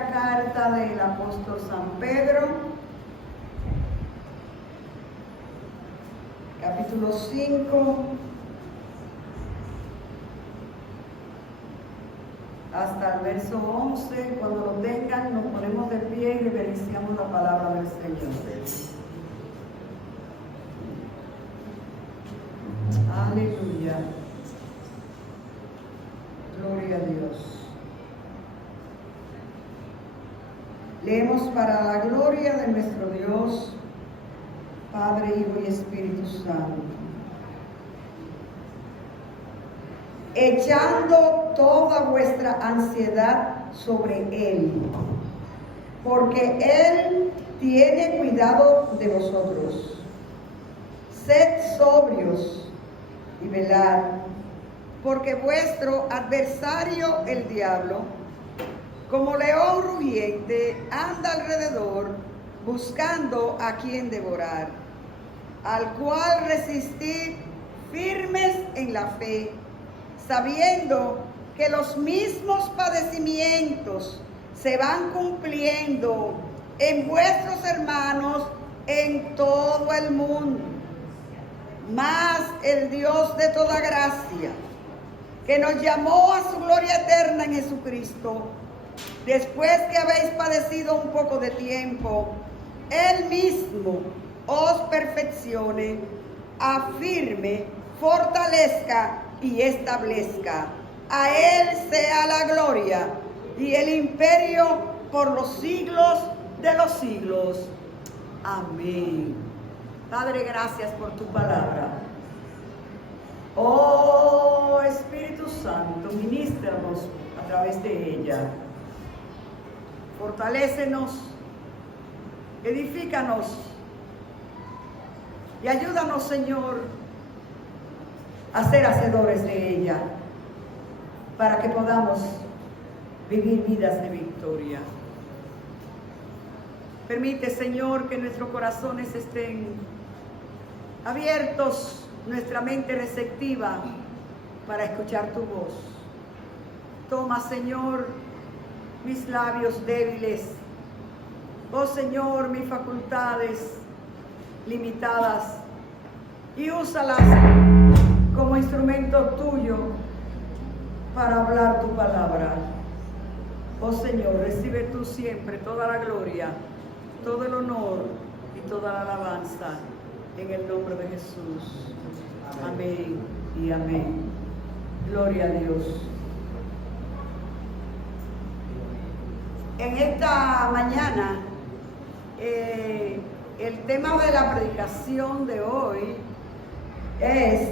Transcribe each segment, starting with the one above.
primera carta del apóstol San Pedro, capítulo 5, hasta el verso 11. Cuando lo tengan, nos ponemos de pie y reverenciamos la palabra del Señor. Aleluya. Gloria a Dios. Leemos para la gloria de nuestro Dios, Padre, Hijo y Espíritu Santo. Echando toda vuestra ansiedad sobre Él, porque Él tiene cuidado de vosotros. Sed sobrios y velad, porque vuestro adversario, el diablo, como león rugiente, anda alrededor, buscando a quien devorar, al cual resistid firmes en la fe, sabiendo que los mismos padecimientos se van cumpliendo en vuestros hermanos en todo el mundo. Mas el Dios de toda gracia, que nos llamó a su gloria eterna en Jesucristo, después que habéis padecido un poco de tiempo, Él mismo os perfeccione, afirme, fortalezca y establezca. A Él sea la gloria y el imperio por los siglos de los siglos. Amén. Padre, gracias por tu palabra. Oh Espíritu Santo, ministranos a través de ella. Fortalécenos, edifícanos y ayúdanos, Señor, a ser hacedores de ella, para que podamos vivir vidas de victoria. Permite, Señor, que nuestros corazones estén abiertos, nuestra mente receptiva para escuchar tu voz. Toma, Señor, mis labios débiles, oh Señor, mis facultades limitadas, y úsalas como instrumento tuyo para hablar tu palabra. Oh Señor, recibe tú siempre toda la gloria, todo el honor y toda la alabanza, en el nombre de Jesús. Amén y amén. Gloria a Dios. En esta mañana, el tema de la predicación de hoy es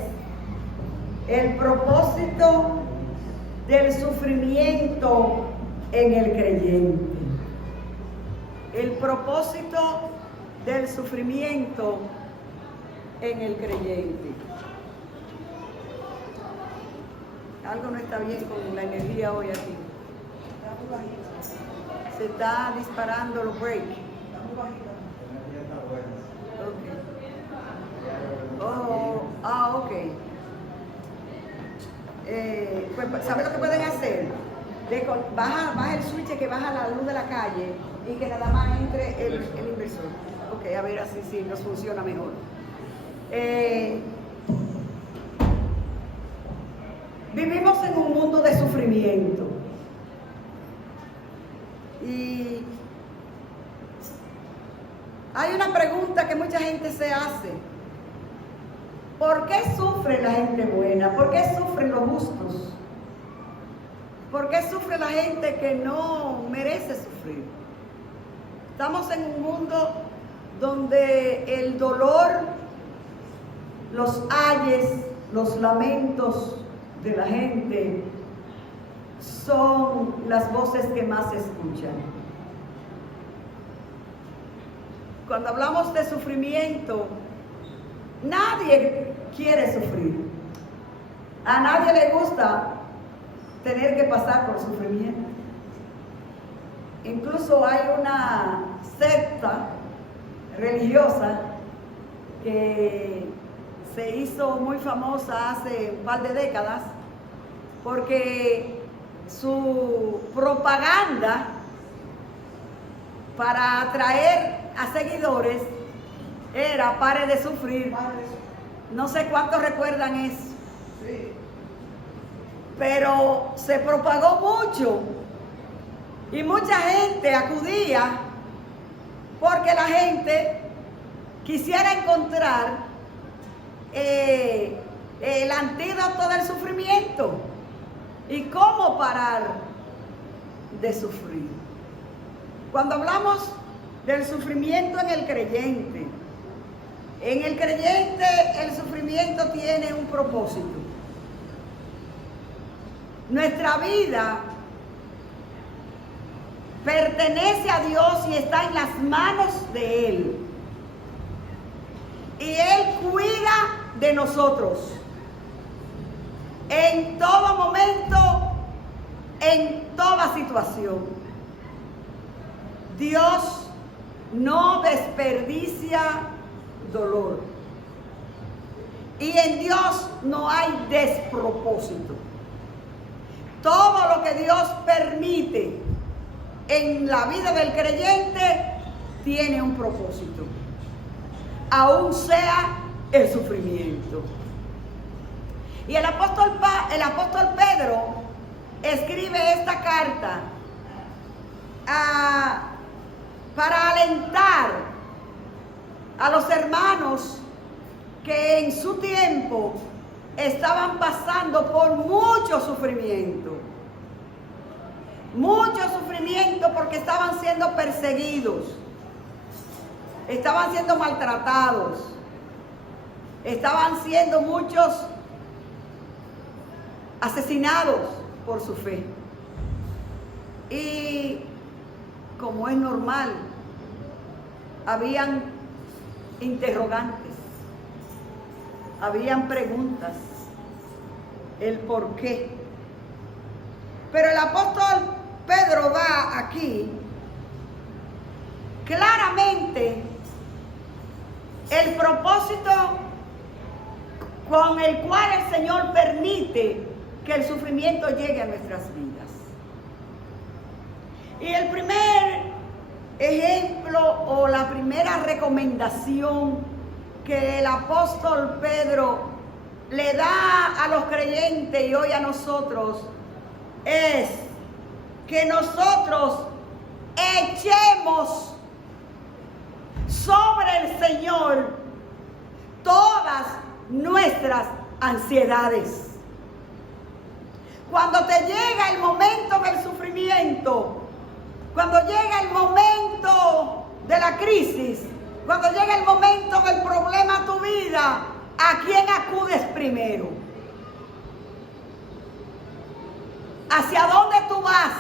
el propósito del sufrimiento en el creyente. El propósito del sufrimiento en el creyente. Algo no está bien con la energía hoy aquí. Se está disparando los breaks. Ok. Pues, ¿sabe lo que pueden hacer? Baja el switch que baja la luz de la calle y que nada más entre el inversor. Ok, a ver así sí nos funciona mejor. Vivimos en un mundo de sufrimiento. Y hay una pregunta que mucha gente se hace. ¿Por qué sufre la gente buena? ¿Por qué sufren los justos? ¿Por qué sufre la gente que no merece sufrir? Estamos en un mundo donde el dolor, los ayes, los lamentos de la gente son las voces que más se escuchan. Cuando hablamos de sufrimiento, nadie quiere sufrir. A nadie le gusta tener que pasar por sufrimiento. Incluso hay una secta religiosa que se hizo muy famosa hace un par de décadas porque su propaganda para atraer a seguidores era pare de sufrir. No sé cuántos recuerdan eso. Sí. Pero se propagó mucho y mucha gente acudía porque la gente quisiera encontrar el antídoto del sufrimiento y cómo parar de sufrir. Cuando hablamos del sufrimiento en el creyente el sufrimiento tiene un propósito. Nuestra vida pertenece a Dios y está en las manos de Él. Y Él cuida de nosotros en todo momento, en toda situación. Dios no desperdicia dolor. Y en Dios no hay despropósito. Todo lo que Dios permite en la vida del creyente tiene un propósito, aún sea el sufrimiento. Y el apóstol Pedro escribe esta carta para alentar a los hermanos que en su tiempo estaban pasando por mucho sufrimiento porque estaban siendo perseguidos, estaban siendo maltratados, estaban siendo muchos asesinados por su fe. Y como es normal, habían interrogantes, habían preguntas, el por qué. Pero el apóstol Pedro va aquí claramente el propósito con el cual el Señor permite que el sufrimiento llegue a nuestras vidas. Y el primer ejemplo o la primera recomendación que el apóstol Pedro le da a los creyentes y hoy a nosotros es que nosotros echemos sobre el Señor todas nuestras ansiedades. Cuando te llega el momento del sufrimiento, cuando llega el momento de la crisis, cuando llega el momento del problema a tu vida, ¿a quién acudes primero? ¿Hacia dónde tú vas?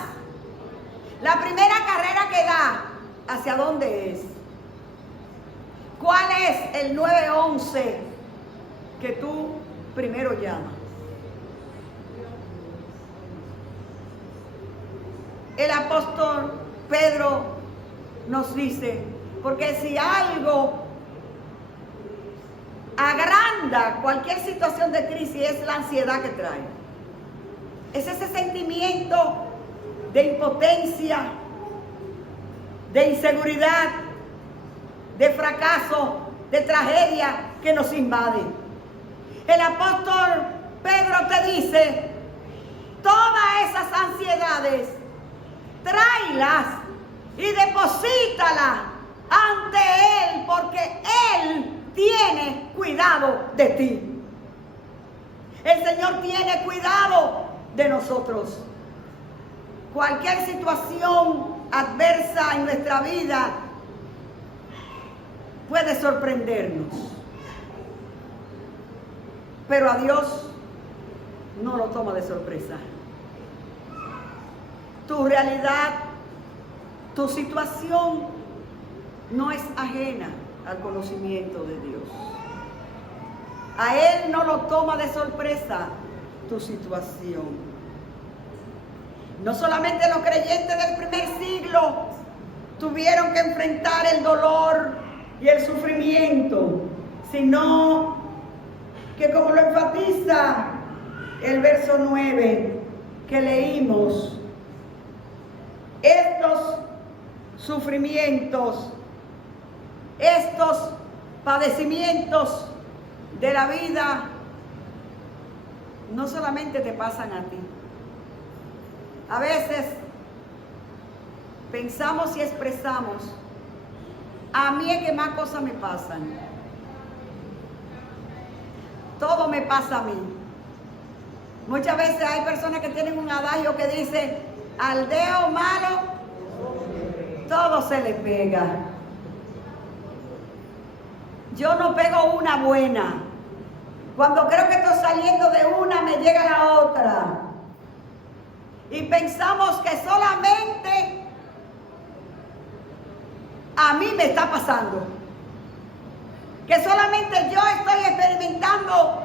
La primera carrera que da, ¿hacia dónde es? ¿Cuál es el 911 que tú primero llamas? El apóstol Pedro nos dice, porque si algo agranda cualquier situación de crisis es la ansiedad que trae. Es ese sentimiento de impotencia, de inseguridad, de fracaso, de tragedia que nos invade. El apóstol Pedro te dice, todas esas ansiedades, tráelas y deposítalas ante Él, porque Él tiene cuidado de ti. El Señor tiene cuidado de nosotros. Cualquier situación adversa en nuestra vida puede sorprendernos, pero a Dios no lo toma de sorpresa. Tu realidad, tu situación no es ajena al conocimiento de Dios. A Él no lo toma de sorpresa tu situación. No solamente los creyentes del primer siglo tuvieron que enfrentar el dolor y el sufrimiento, sino que, como lo enfatiza el verso 9 que leímos, estos sufrimientos, estos padecimientos de la vida, no solamente te pasan a ti. A veces pensamos y expresamos, a mí es que más cosas me pasan. Todo me pasa a mí. Muchas veces hay personas que tienen un adagio que dice, al dedo malo, todo se le pega. Yo no pego una buena. Cuando creo que estoy saliendo de una, me llega la otra. Y pensamos que solamente a mí me está pasando. Que solamente yo estoy experimentando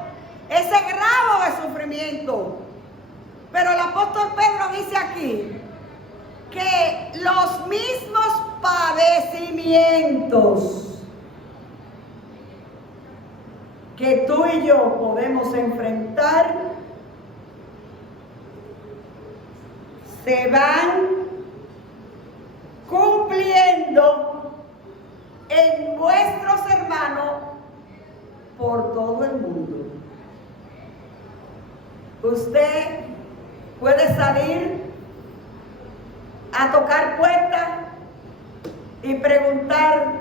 ese grado de sufrimiento. Pero el apóstol Pedro dice aquí que los mismos padecimientos que tú y yo podemos enfrentar se van cumpliendo en nuestros hermanos por todo el mundo. Usted puede salir a tocar puertas y preguntar,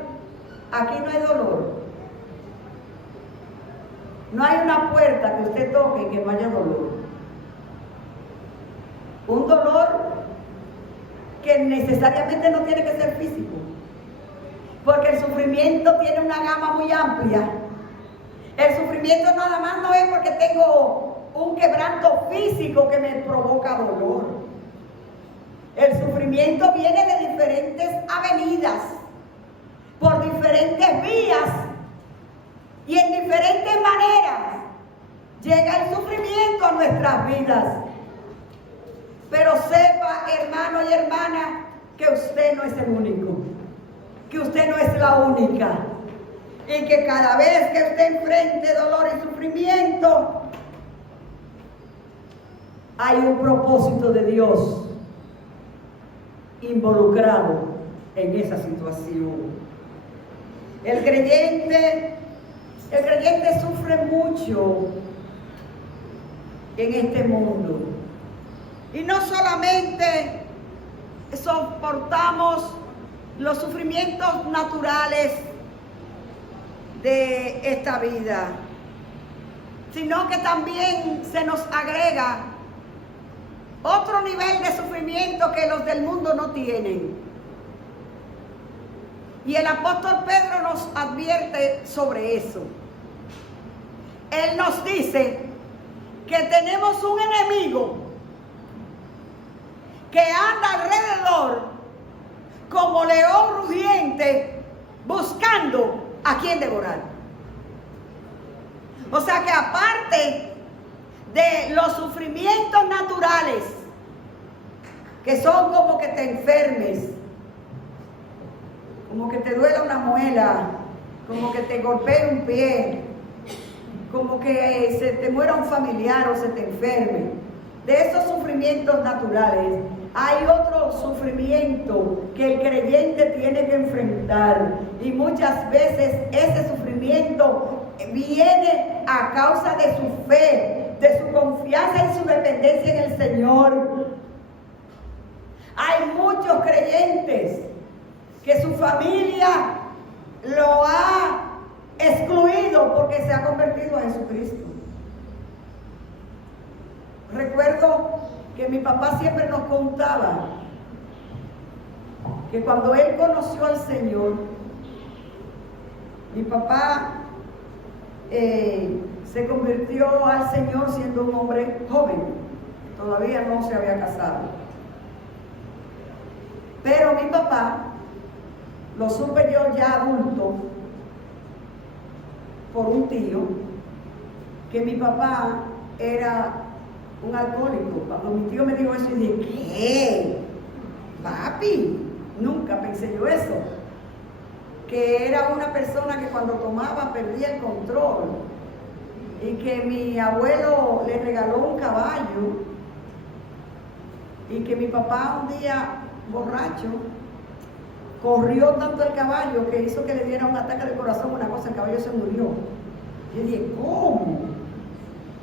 aquí no hay dolor. No hay una puerta que usted toque y que no haya dolor. Un dolor que necesariamente no tiene que ser físico, porque el sufrimiento tiene una gama muy amplia. El sufrimiento nada más no es porque tengo un quebranto físico que me provoca dolor. El sufrimiento viene de diferentes avenidas, por diferentes vías y en diferentes maneras llega el sufrimiento a nuestras vidas. Pero sepa, hermano y hermana, que usted no es el único, que usted no es la única, y que cada vez que usted enfrente dolor y sufrimiento, hay un propósito de Dios involucrado en esa situación. El creyente sufre mucho en este mundo. Y no solamente soportamos los sufrimientos naturales de esta vida, sino que también se nos agrega otro nivel de sufrimiento que los del mundo no tienen. Y el apóstol Pedro nos advierte sobre eso. Él nos dice que tenemos un enemigo que anda alrededor como león rugiente buscando a quien devorar. O sea que aparte de los sufrimientos naturales, que son como que te enfermes, como que te duela una muela, como que te golpee un pie, como que se te muera un familiar o se te enferme, de esos sufrimientos naturales, hay otro sufrimiento que el creyente tiene que enfrentar, y muchas veces ese sufrimiento viene a causa de su fe, de su confianza y su dependencia en el Señor. Hay muchos creyentes que su familia lo ha excluido porque se ha convertido en Jesucristo. Recuerdo que mi papá siempre nos contaba que cuando él conoció al Señor, mi papá se convirtió al Señor siendo un hombre joven, todavía no se había casado. Pero mi papá, lo supe yo ya adulto, por un tío, que mi papá era un alcohólico. Cuando mi tío me dijo eso, yo dije, ¿qué? Papi, nunca pensé yo eso. Que era una persona que cuando tomaba perdía el control. Y que mi abuelo le regaló un caballo. Y que mi papá un día borracho corrió tanto el caballo que hizo que le diera un ataque de corazón, una cosa, el caballo se murió. Yo dije, ¿cómo?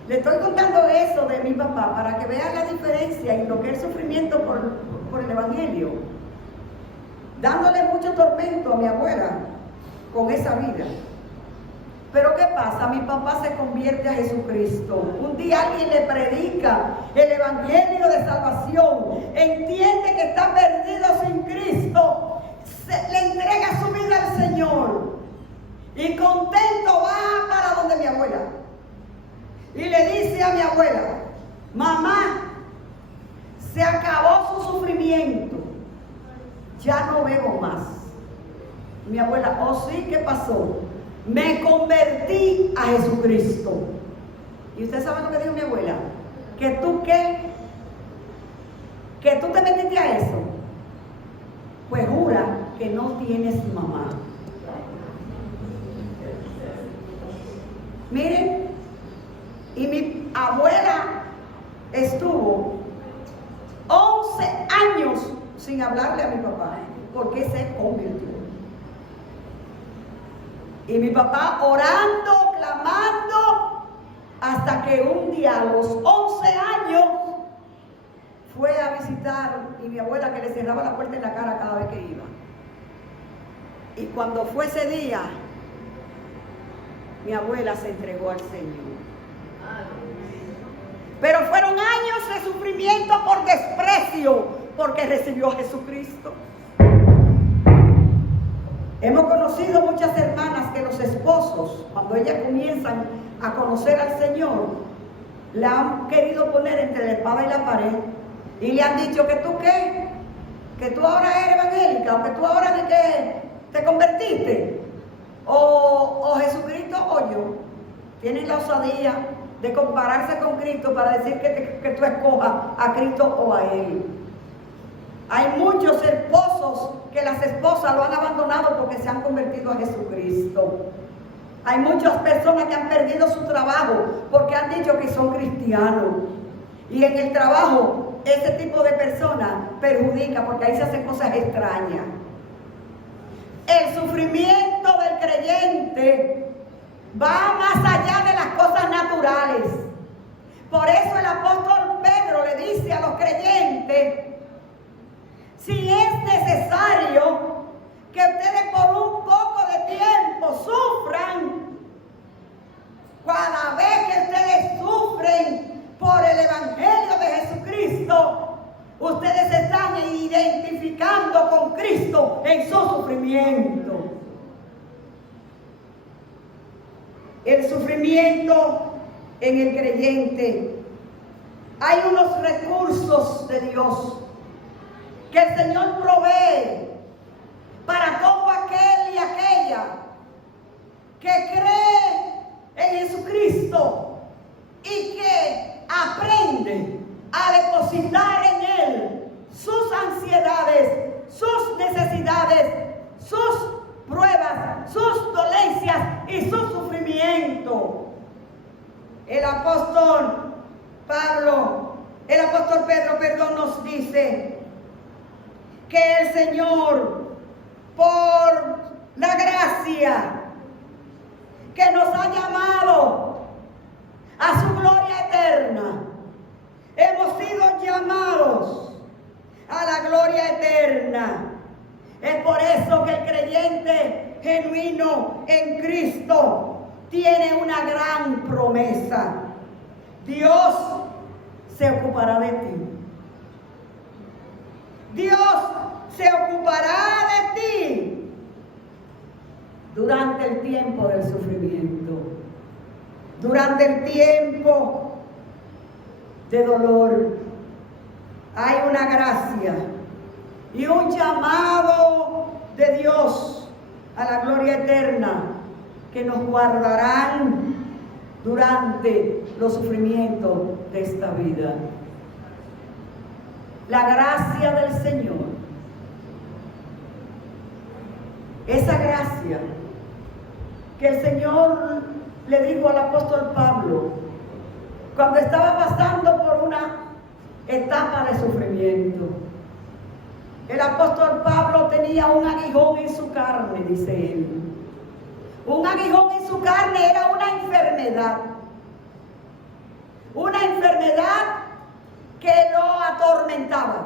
Le estoy contando eso de mi papá para que vean la diferencia y lo que es el sufrimiento por el Evangelio. Dándole mucho tormento a mi abuela con esa vida. Pero ¿qué pasa? Mi papá se convierte a Jesucristo. Un día alguien le predica el Evangelio de salvación. Entiende que está perdido sin Cristo. Le entrega su vida al Señor. Y contento va para donde mi abuela. Y le dice a mi abuela, mamá, se acabó su sufrimiento. Ya no bebo más. Mi abuela, oh sí, ¿qué pasó? Me convertí a Jesucristo. ¿Y usted sabe lo que dijo mi abuela? ¿Que tú qué? ¿Que tú te metiste a eso? Pues jura que no tienes mamá. Miren, y mi abuela estuvo 11 años sin hablarle a mi papá, porque se convirtió. Y mi papá orando, clamando, hasta que un día a los 11 años fue a visitar, y mi abuela que le cerraba la puerta en la cara cada vez que iba. Y cuando fue ese día, mi abuela se entregó al Señor. Pero fueron años de sufrimiento por desprecio, porque recibió a Jesucristo. Hemos conocido muchas hermanas que los esposos, cuando ellas comienzan a conocer al Señor, la han querido poner entre la espada y la pared y le han dicho que tú qué, que tú ahora eres evangélica, o que tú ahora de que te convertiste, o Jesucristo o yo. Tienen la osadía de compararse con Cristo para decir que tú escojas a Cristo o a Él. Hay muchos esposos que las esposas lo han abandonado porque se han convertido a Jesucristo. Hay muchas personas que han perdido su trabajo porque han dicho que son cristianos. Y en el trabajo, ese tipo de personas perjudica porque ahí se hacen cosas extrañas. El sufrimiento del creyente va más allá de las cosas naturales. Por eso el apóstol Pedro le dice a los creyentes: si es necesario que ustedes por un poco de tiempo sufran, cada vez que ustedes sufren por el Evangelio de Jesucristo, ustedes se están identificando con Cristo en su sufrimiento. El sufrimiento en el creyente. Hay unos recursos de Dios que el Señor provee para todo aquel y aquella que cree en Jesucristo y que aprende a depositar en Él sus ansiedades, sus necesidades, sus pruebas, sus dolencias y su sufrimiento. El apóstol Pedro, nos dice que el Señor, por la gracia que nos ha llamado a su gloria eterna, hemos sido llamados a la gloria eterna. Es por eso que el creyente genuino en Cristo tiene una gran promesa. Dios se ocupará de ti. Dios se ocupará de ti durante el tiempo del sufrimiento, durante el tiempo de dolor. Hay una gracia y un llamado de Dios a la gloria eterna que nos guardarán durante los sufrimientos de esta vida. La gracia del Señor, esa gracia que el Señor le dijo al apóstol Pablo cuando estaba pasando por una etapa de sufrimiento. El apóstol Pablo tenía un aguijón en su carne, dice él. Un aguijón en su carne era una enfermedad. Una enfermedad que lo atormentaba.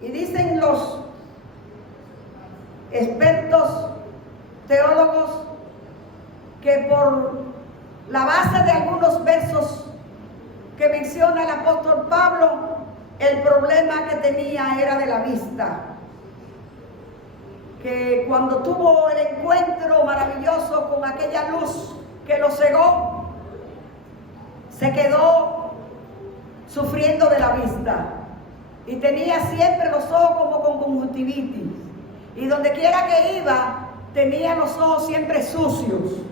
Y dicen los expertos teólogos que por la base de algunos versos que menciona el apóstol Pablo, el problema que tenía era de la vista. Que cuando tuvo el encuentro maravilloso con aquella luz que lo cegó, se quedó sufriendo de la vista. Y tenía siempre los ojos como con conjuntivitis. Y donde quiera que iba, tenía los ojos siempre sucios,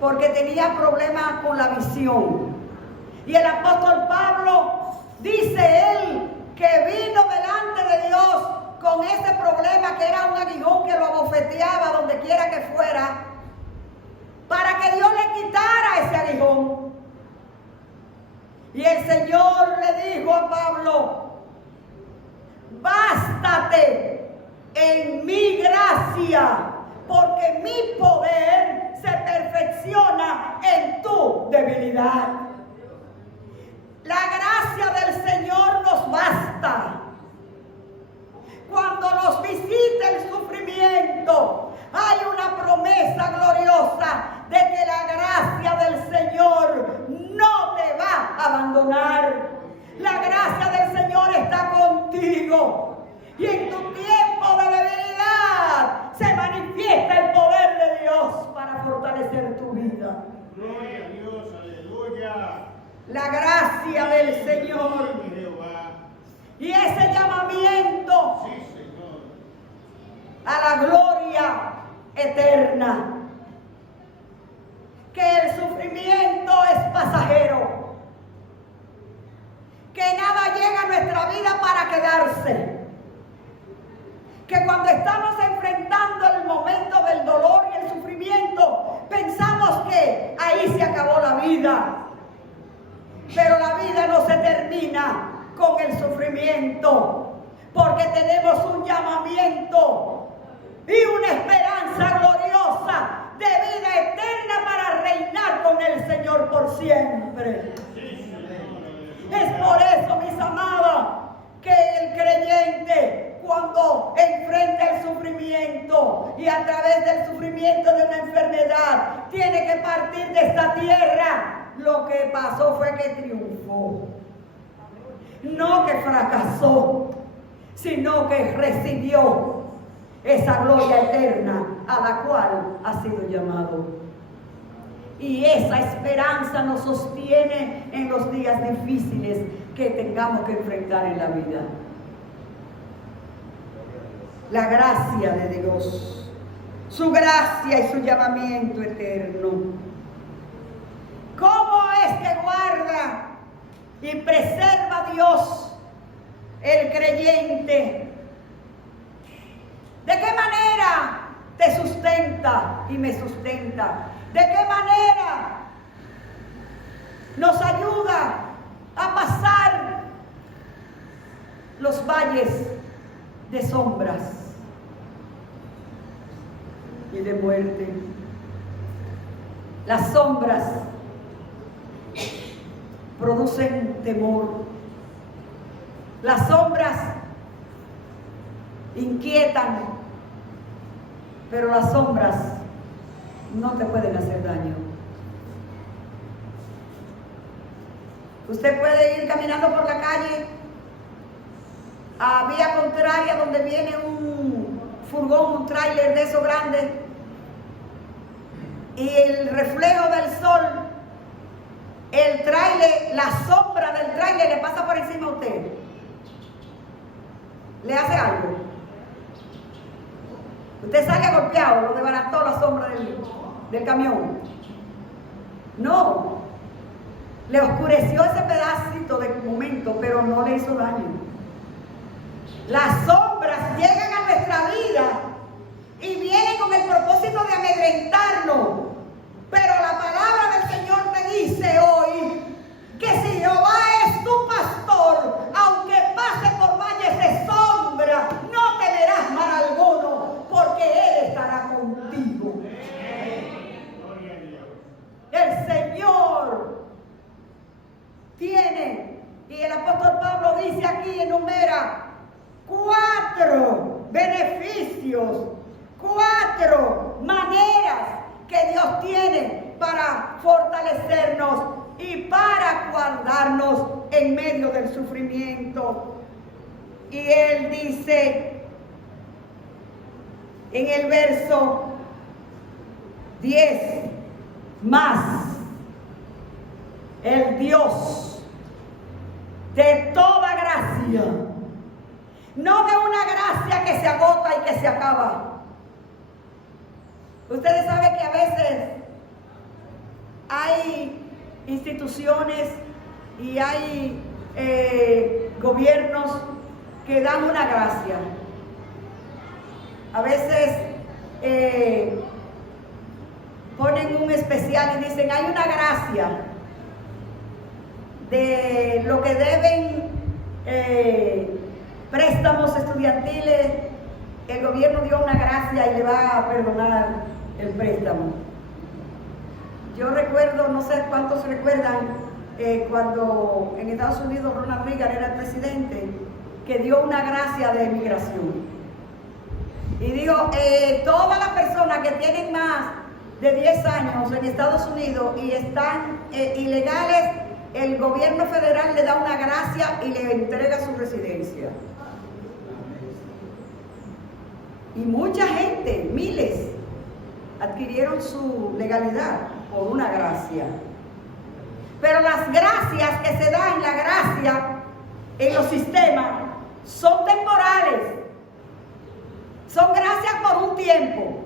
porque tenía problemas con la visión. Y el apóstol Pablo, dice él, que vino delante de Dios con ese problema que era un aguijón que lo abofeteaba donde quiera que fuera, para que Dios le quitara ese aguijón. Y el Señor le dijo a Pablo: bástate en mi gracia, porque mi poder se perfecciona en tu debilidad. La gracia del Señor nos basta. Cuando nos visita el sufrimiento, hay una promesa gloriosa de que la gracia del Señor no te va a abandonar. La gracia del Señor está contigo. Y en tu tiempo de debilidad se manifiesta el poder de Dios para fortalecer tu vida. Gloria a Dios, aleluya. La gracia del Señor. Y ese llamamiento a la gloria eterna. Que el sufrimiento es pasajero. Que nada llega a nuestra vida para quedarse. Que cuando estamos enfrentando el momento del dolor y el sufrimiento, pensamos que ahí se acabó la vida. Pero la vida no se termina con el sufrimiento, porque tenemos un llamamiento y una esperanza gloriosa de vida eterna para reinar con el Señor por siempre. Es por eso, mis amados, que el creyente, cuando enfrenta el sufrimiento y a través del sufrimiento de una enfermedad, tiene que partir de esta tierra, lo que pasó fue que triunfó. No que fracasó, sino que recibió esa gloria eterna a la cual ha sido llamado. Y esa esperanza nos sostiene en los días difíciles que tengamos que enfrentar en la vida. La gracia de Dios, su gracia y su llamamiento eterno. ¿Cómo es que guarda y preserva Dios el creyente? ¿De qué manera te sustenta y me sustenta? ¿De qué manera nos ayuda a pasar los valles de sombras y de muerte? Las sombras producen temor. Las sombras inquietan, pero las sombras no te pueden hacer daño. Usted puede ir caminando por la calle a vía contraria donde viene un furgón, un tráiler de esos grandes, y el reflejo del sol, el tráiler, la sombra del tráiler le pasa por encima a usted. ¿Le hace algo? Usted sale golpeado, lo desbarató la sombra del camión. No, le oscureció ese pedacito de momento, pero no le hizo daño. Las sombras llegan a nuestra vida y vienen con el propósito de amedrentarnos. Pero la palabra del Señor te dice hoy que si Jehová es tu pastor, aunque 4 beneficios, 4 maneras que Dios tiene para fortalecernos y para guardarnos en medio del sufrimiento. Y Él dice en el verso 10, más el Dios de toda gracia, no de una gracia que se agota y que se acaba. Ustedes saben que a veces hay instituciones y hay gobiernos que dan una gracia. A veces ponen un especial y dicen, hay una gracia de lo que deben préstamos estudiantiles, el gobierno dio una gracia y le va a perdonar el préstamo. Yo recuerdo, no sé cuántos recuerdan, cuando en Estados Unidos Ronald Reagan era el presidente, que dio una gracia de emigración. Y dijo, todas las personas que tienen más de 10 años en Estados Unidos y están ilegales, el gobierno federal le da una gracia y le entrega su residencia. Y mucha gente, miles, adquirieron su legalidad por una gracia. Pero las gracias que se dan, la gracia en los sistemas, son temporales. Son gracias por un tiempo.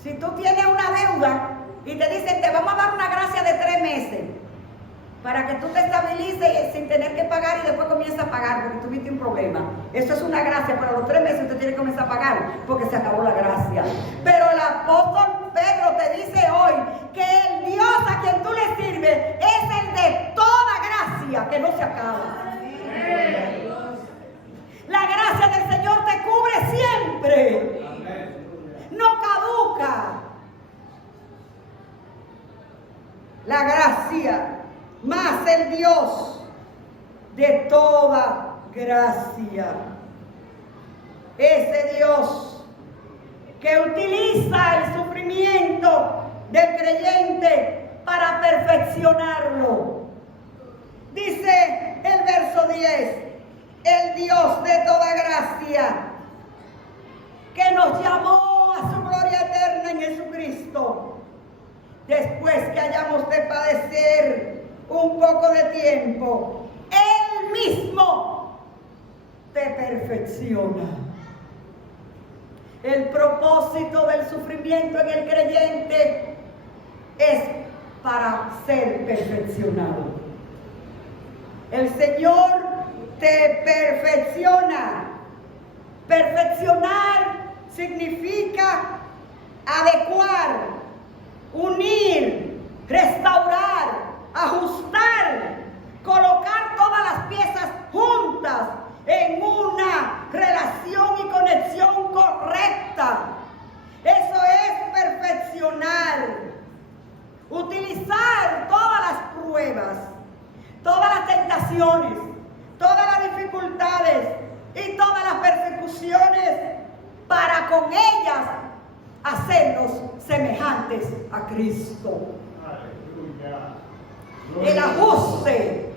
Si tú tienes una deuda y te dicen, te vamos a dar una gracia de 3 meses para que tú te estabilices sin tener que pagar y después comienzas a pagar porque tuviste un problema. Eso es una gracia, para los 3 meses usted tiene que comenzar a pagar porque se acabó la gracia. Pero el apóstol Pedro te dice hoy que el Dios a quien tú le sirves es el de toda gracia que no se acaba. La gracia del Señor te cubre siempre. No caduca. La gracia más el Dios de toda gracia. Ese Dios que utiliza el sufrimiento del creyente para perfeccionarlo. Dice el verso 10, el Dios de toda gracia que nos llamó a su gloria eterna en Jesucristo, después que hayamos de padecer un poco de tiempo, Él mismo te perfecciona. El propósito del sufrimiento en el creyente es para ser perfeccionado. El Señor te perfecciona. Perfeccionar significa adecuar, unir, restaurar, ajustar, colocar todas las piezas juntas en una relación y conexión correcta. Eso es perfeccionar. Utilizar todas las pruebas, todas las tentaciones, todas las dificultades y todas las persecuciones para con ellas hacernos semejantes a Cristo. El ajuste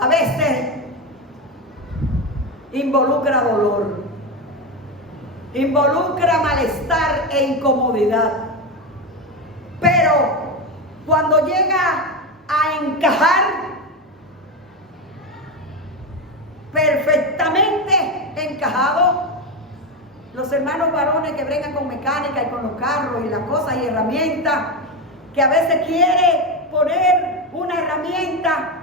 a veces involucra dolor, involucra malestar e incomodidad, pero cuando llega a encajar perfectamente encajado, los hermanos varones que bregan con mecánica y con los carros y las cosas y herramientas, que a veces quiere poner una herramienta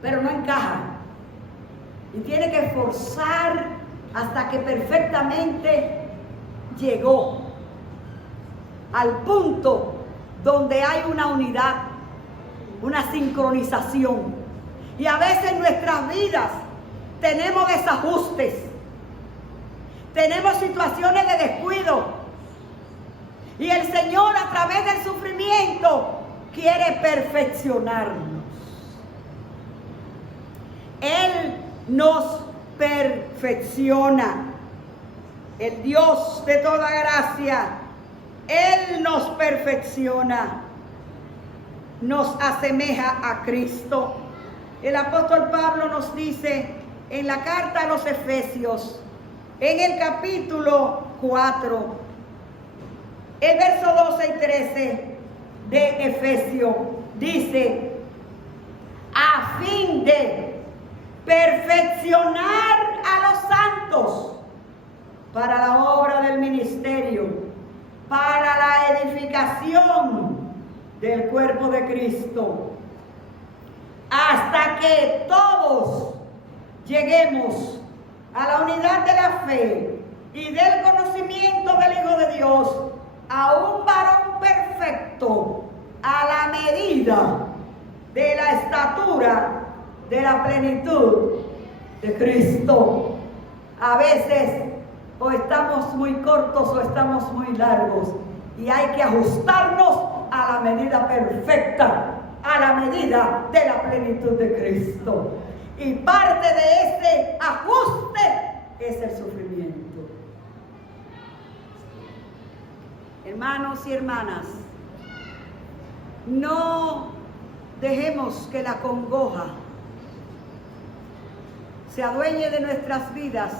pero no encaja y tiene que esforzar hasta que perfectamente llegó al punto donde hay una unidad, una sincronización. Y a veces en nuestras vidas tenemos desajustes, tenemos situaciones de descuido, y el Señor a través del sufrimiento quiere perfeccionarnos. nos perfecciona. El Dios de toda gracia, Él nos perfecciona, nos asemeja a Cristo. El apóstol Pablo nos dice en la carta a los Efesios, en el capítulo 4, el verso 12 y 13 de Efesios, dice: a fin de perfeccionar a los santos para la obra del ministerio, para la edificación del cuerpo de Cristo, hasta que todos lleguemos a la unidad de la fe y del conocimiento del Hijo de Dios, a un varón perfecto, a la medida de la estatura de la plenitud de Cristo. A veces o estamos muy cortos o estamos muy largos, y hay que ajustarnos a la medida perfecta, a la medida de la plenitud de Cristo. Y parte de ese ajuste es el sufrimiento. Hermanos y hermanas, no dejemos que la congoja se adueñe de nuestras vidas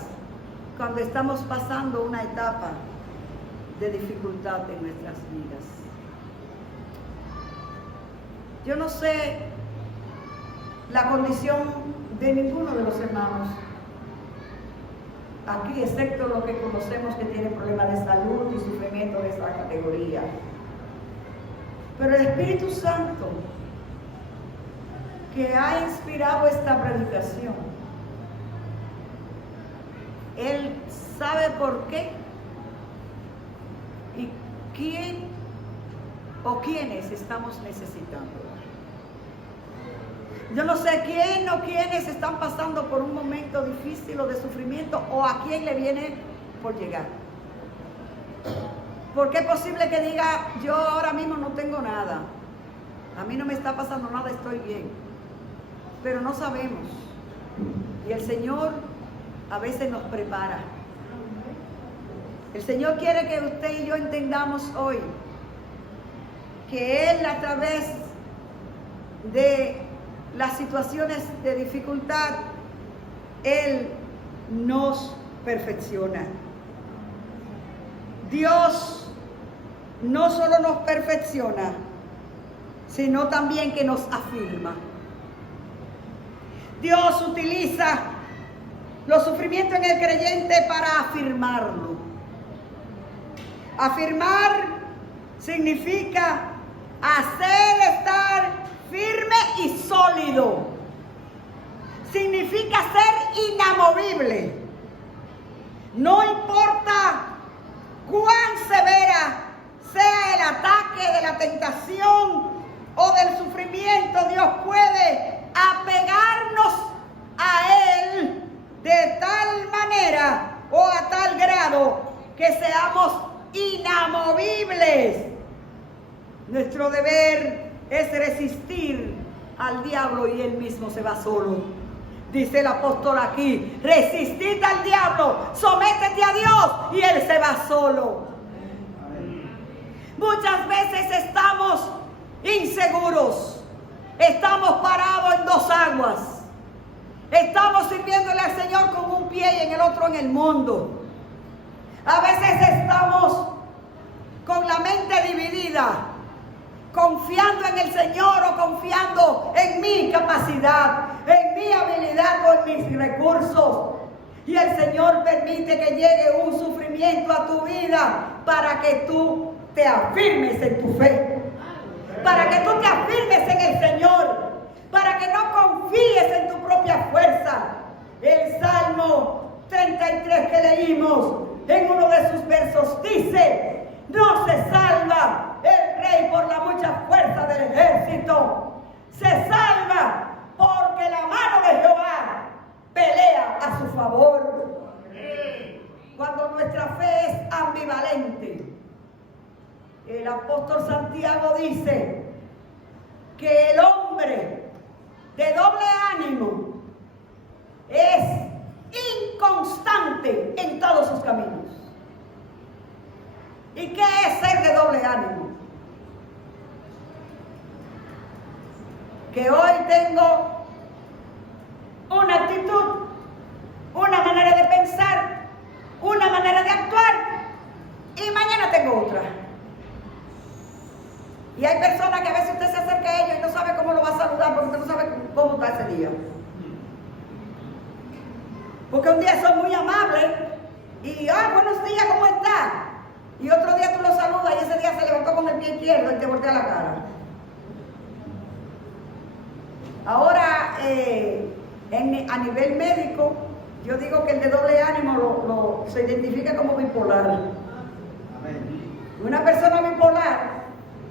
cuando estamos pasando una etapa de dificultad en nuestras vidas. Yo no sé la condición de ninguno de los hermanos aquí, excepto los que conocemos que tienen problemas de salud y sufrimiento de esa categoría. Pero el Espíritu Santo, que ha inspirado esta predicación, Él sabe por qué y quién o quiénes estamos necesitando. Yo no sé quién o quiénes están pasando por un momento difícil o de sufrimiento, o a quién le viene por llegar. Porque es posible que diga: yo ahora mismo no tengo nada, a mí no me está pasando nada, estoy bien. Pero no sabemos. Y el Señor a veces nos prepara. El Señor quiere que usted y yo entendamos hoy que Él, a través de las situaciones de dificultad, Él nos perfecciona. Dios no solo nos perfecciona, sino también que nos afirma. Dios utiliza los sufrimientos en el creyente para afirmarlo. Afirmar significa hacer estar firme y sólido. Significa ser inamovible. No importa cuán severa sea el ataque de la tentación o del sufrimiento, Dios puede apegarnos a Él de tal manera o a tal grado que seamos inamovibles. Nuestro deber es resistir al diablo y él mismo se va solo. Dice el apóstol aquí: resistid al diablo, sométete a Dios y él se va solo. Muchas veces estamos inseguros, estamos parados en dos aguas, estamos sirviéndole al Señor con un pie y en el otro en el mundo. A veces estamos con la mente dividida, confiando en el Señor o confiando en mi capacidad, en mi habilidad o en mis recursos. Y el Señor permite que llegue un sufrimiento a tu vida para que tú te afirmes en tu fe, para que tú te afirmes en el Señor, para que no confíes en tu propia fuerza. El Salmo 33 que leímos, en uno de sus versos dice: no se salva el rey por la mucha fuerza del ejército, se salva porque la mano de Jehová pelea a su favor. Cuando nuestra fe es ambivalente, el apóstol Santiago dice que el hombre de doble ánimo es tengo una actitud, una manera de pensar, una manera de actuar, y mañana tengo otra. Y hay personas que a veces usted se acerca a ellos y no sabe cómo lo va a saludar porque usted no sabe cómo está ese día. Porque un día son muy amables y, buenos días, ¿cómo está? Y otro día tú lo saludas y ese día se levantó con el pie izquierdo y te voltea la cara. Ahora, a nivel médico, yo digo que el de doble ánimo se identifica como bipolar. Una persona bipolar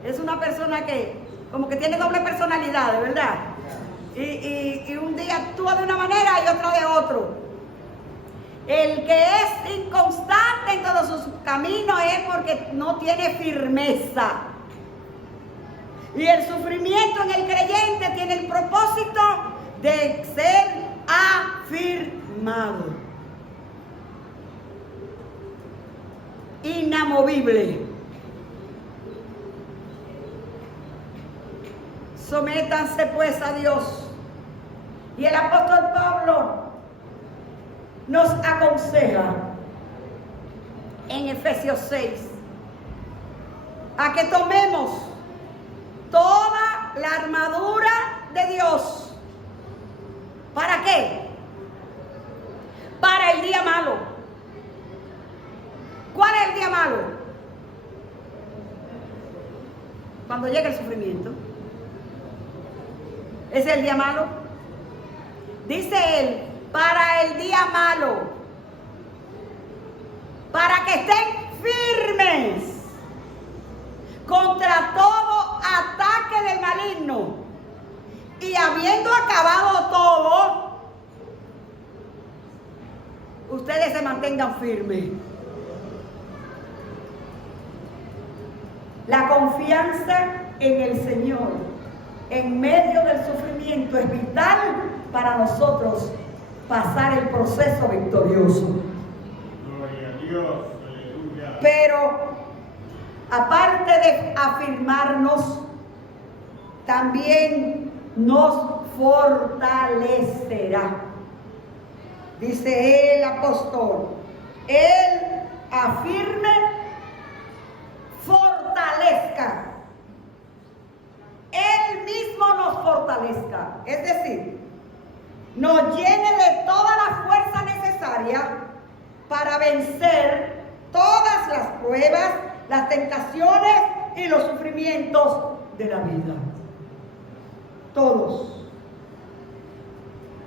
es una persona que como que tiene doble personalidad, ¿verdad? Y un día actúa de una manera y otro de otro. El que es inconstante en todos sus caminos es porque no tiene firmeza. Y el sufrimiento en el creyente tiene el propósito de ser afirmado, inamovible. Sométanse pues a Dios. Y el apóstol Pablo nos aconseja en Efesios 6 a que tomemos toda la armadura de Dios. ¿Para qué? Para el día malo. ¿Cuál es el día malo? Cuando llega el sufrimiento. ¿Es el día malo? Dice él, para el día malo, para que estén firmes contra todo ataque del maligno, y habiendo acabado todo, ustedes se mantengan firmes. La confianza en el Señor en medio del sufrimiento es vital para nosotros pasar el proceso victorioso. Gloria a Dios, aleluya. Pero aparte de afirmarnos, también nos fortalecerá. Dice el apóstol, Él afirme, fortalezca. Él mismo nos fortalezca. Es decir, nos llene de toda la fuerza necesaria para vencer todas las pruebas, las tentaciones y los sufrimientos de la vida. Todos.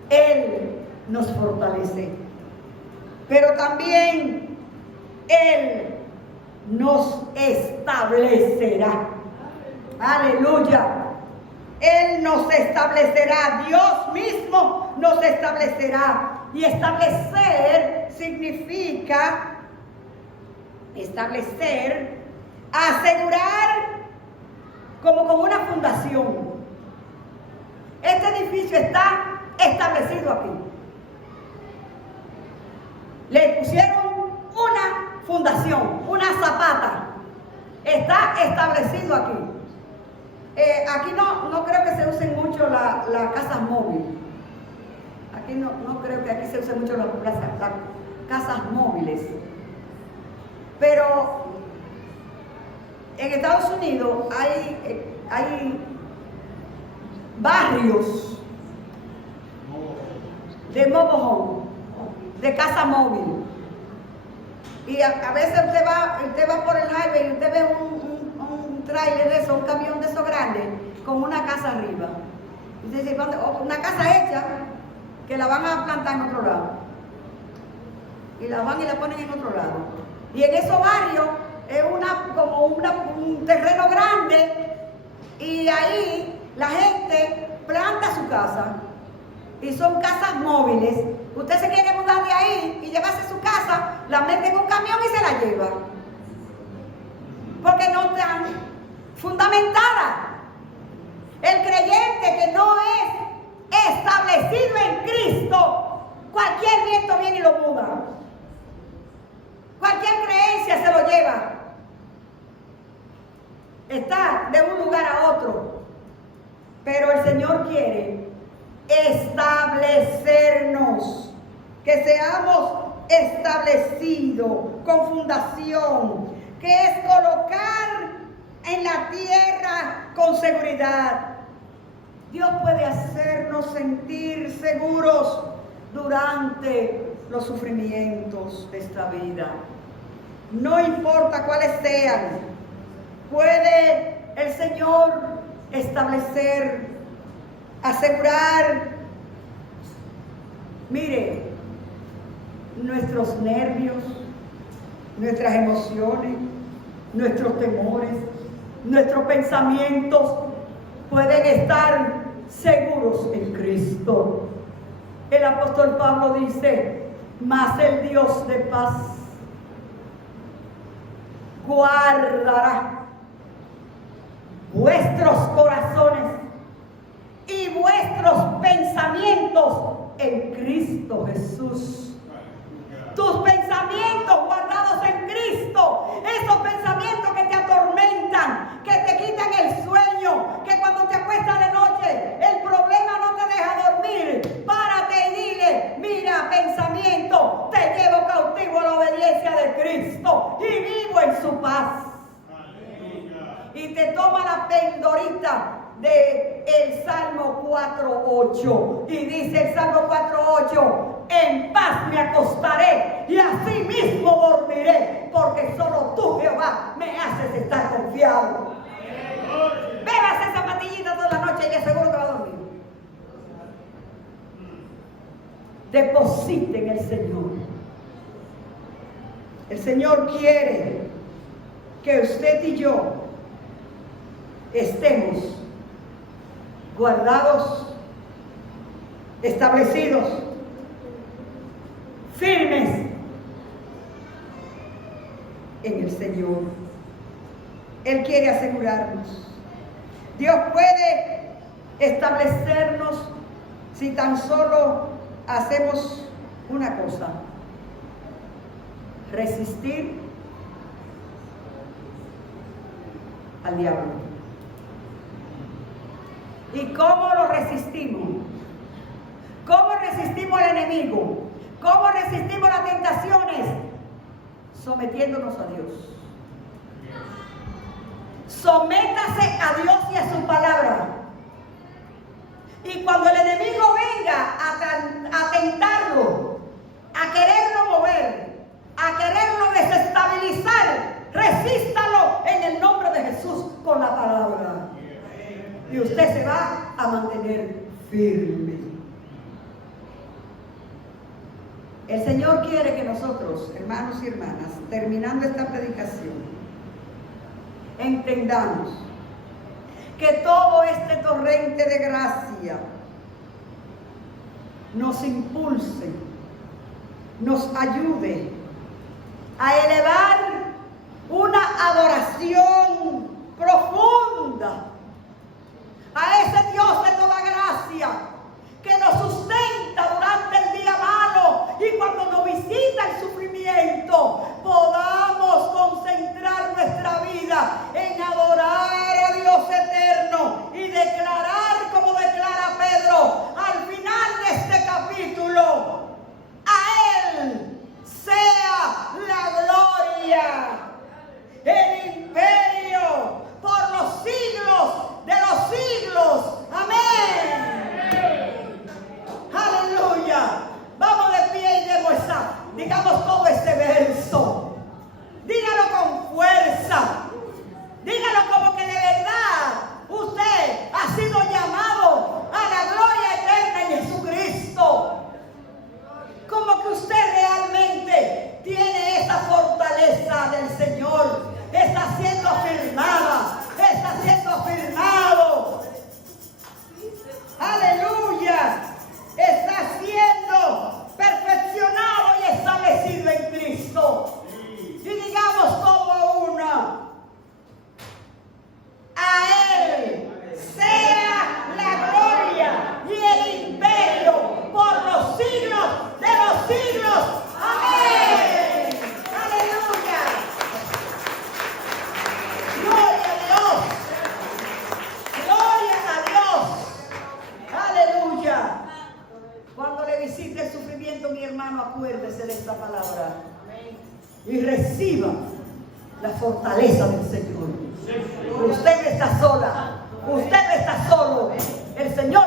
Él nos fortalece. Pero también Él nos establecerá. Aleluya. Él nos establecerá, Dios mismo nos establecerá. Y establecer significa asegurar como con una fundación. Este edificio está establecido aquí. Le pusieron una fundación, una zapata. Está establecido aquí. Aquí no creo que se usen mucho las casas móviles. Aquí no creo que aquí se usen mucho las casas móviles. Pero en Estados Unidos hay barrios de mobile home, de casa móvil. Y a veces usted va por el highway y usted ve un trailer de eso, un camión de esos grandes, con una casa arriba. Y dice, una casa hecha que la van a plantar en otro lado. Y la van y la ponen en otro lado. Y en esos barrios es como un terreno grande, y ahí la gente planta su casa. Y son casas móviles. Usted se quiere mudar de ahí y llevarse su casa, la mete en un camión y se la lleva. Porque no están fundamentadas. El creyente que no es establecido en Cristo, cualquier viento viene y lo muda. Cualquier creencia se lo lleva. Está de un lugar a otro. Pero el Señor quiere establecernos, que seamos establecidos con fundación, que es colocar en la tierra con seguridad. Dios puede hacernos sentir seguros durante los sufrimientos de esta vida. No importa cuáles sean, puede el Señor establecer, asegurar, mire, nuestros nervios, nuestras emociones, nuestros temores, nuestros pensamientos pueden estar seguros en Cristo. El apóstol Pablo dice, mas el Dios de paz guardará vuestros corazones y vuestros pensamientos en Cristo Jesús. Tus pensamientos guardados en Cristo, esos pensamientos que te atormentan, que te quitan el sueño, que cuando te acuestas de noche el problema no te deja dormir, párate y dile, mira, pensamiento, te llevo cautivo a la obediencia de Cristo y vivo en su paz. Y te toma la pendorita de el Salmo 4:8 y dice el Salmo 4:8, en paz me acostaré y así mismo dormiré, porque solo tú, Jehová, me haces estar confiado. Bébase esa patillita toda la noche y es seguro que va a dormir. Deposite en el Señor. El Señor quiere que usted y yo estemos guardados, establecidos, firmes en el Señor. Él quiere asegurarnos. Dios puede establecernos si tan solo hacemos una cosa: resistir al diablo. ¿Y cómo lo resistimos? ¿Cómo resistimos al enemigo? ¿Cómo resistimos las tentaciones? Sometiéndonos a Dios. Sométase a Dios y a su palabra. Y cuando el enemigo venga a tentarlo, a quererlo mover, a quererlo desestabilizar, resístalo en el nombre de Jesús con la palabra. Y usted se va a mantener firme. El Señor quiere que nosotros, hermanos y hermanas, terminando esta predicación, entendamos que todo este torrente de gracia nos impulse, nos ayude a elevar una adoración profunda a ese Dios de toda gracia que nos sustenta durante el día malo, y cuando nos visita el sufrimiento podamos concentrar nuestra vida en adorar a Dios eterno y declarar, como declara Pedro al final de este capítulo, a Él sea la gloria, el imperio mi hermano, acuérdese de esta palabra y reciba la fortaleza del Señor. Usted no está sola, usted no está solo. El Señor